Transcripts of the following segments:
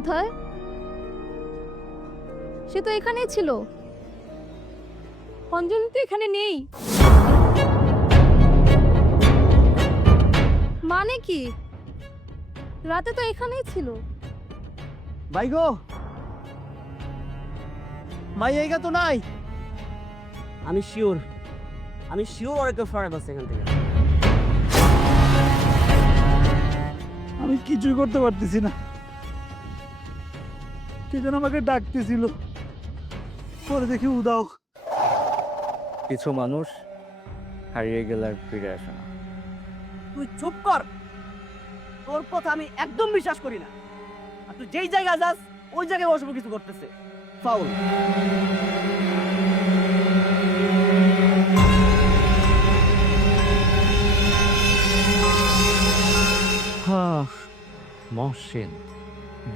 কোথায়? সে তো এখানেই ছিল। অঞ্জলি তো এখানে নেই। মানে কি? রাতে তো এখানেই ছিল। ভাই গো, মাই এইগা তো নাই। আমি শিওর ওরা কেউ ফারাক আছে এখান থেকে। আমি কিছুই করতে পারতেছি না। কে যেন আমাকে ডাকতেছিল, পরে দেখি উদাও। কিছু মানুষ হারিয়ে গেলে আর ফিরে আসে না। তুই চুপ কর, তোর কথা আমি একদম বিশ্বাস করি না। আর তুই যেই জায়গায় যাস ওই জায়গায় অশুভ কিছু করতেছে, ফাউল। হ্যাঁ মহসিন,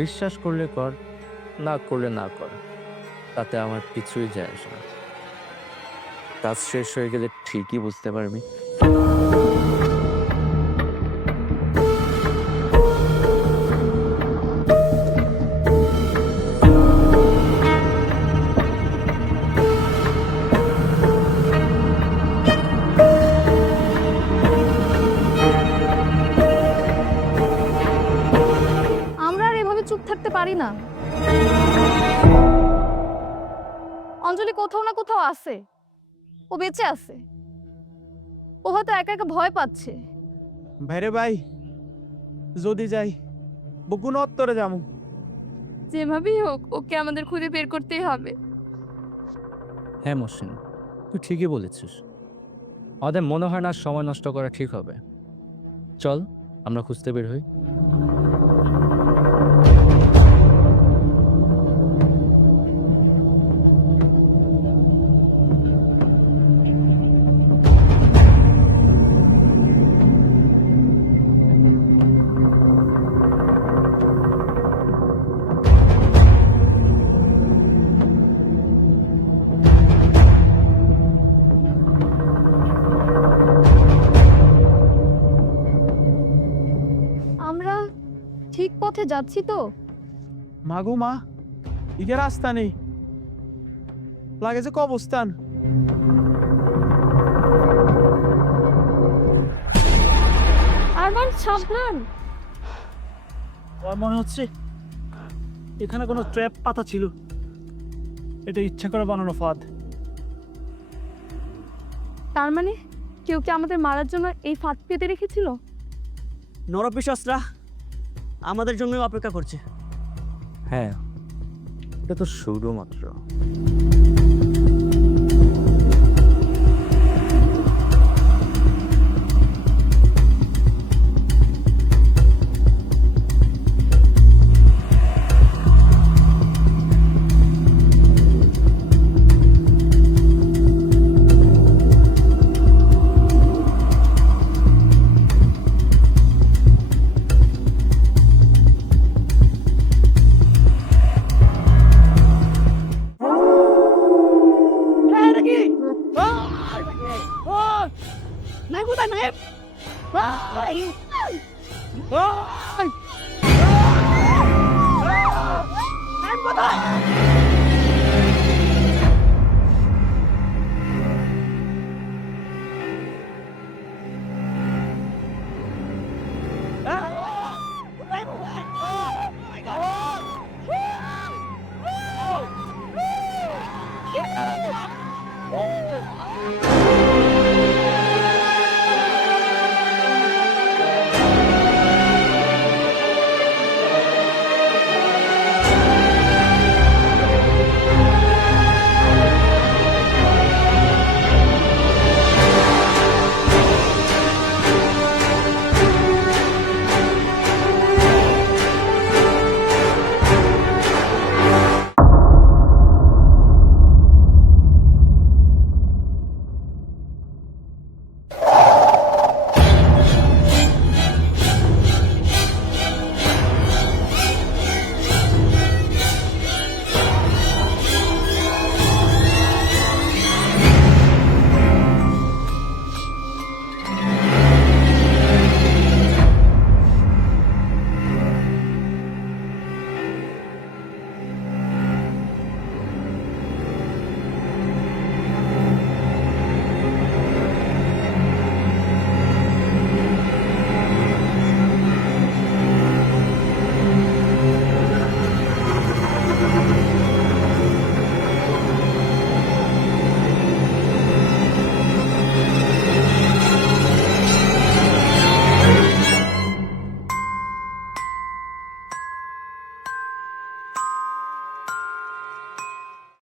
বিশ্বাস করলে কর, না করলে না কর, তাতে আমার কিছুই যায় আসে না। কাজ শেষ হয়ে গেলে ঠিকই বুঝতে পারবি। আমরা আর এভাবে চুপ থাকতে পারি না। অঞ্জলি কোথাও না কোথাও আছে, ও বেঁচে আছে। ও হয়তো একা একা ভয় পাচ্ছে। ভাইরে ভাই, যদি যাই বকুন উত্তরে যাবো। যেভাবেই হোক ওকে আমাদের খুঁজে বের করতেই হবে। হ্যাঁ মহসিন, তুই ঠিকই বলেছিস। আমাদের মনে হয় না সময় নষ্ট করা ঠিক হবে। চল আমরা খুঁজতে বের হই। আমরা ঠিক পথে যাচ্ছি তো? মাগো মা, ইকে রাস্তা নেই, লাগে যে কবস্থান। আরমান সাবধান। আমার মনে হচ্ছে এখানে কোনো ট্র্যাপ পাতা ছিল। এটা ইচ্ছা করে বানানো ফাঁদ। তার মানে কেউ কি আমাদের মারার জন্য এই ফাঁদ পেতে রেখেছিল? নরপিশাচরা আমাদের জন্য অপেক্ষা করছে। হ্যাঁ, এটা তো শুরু মাত্র। নাই কোথায় নাই কোথায়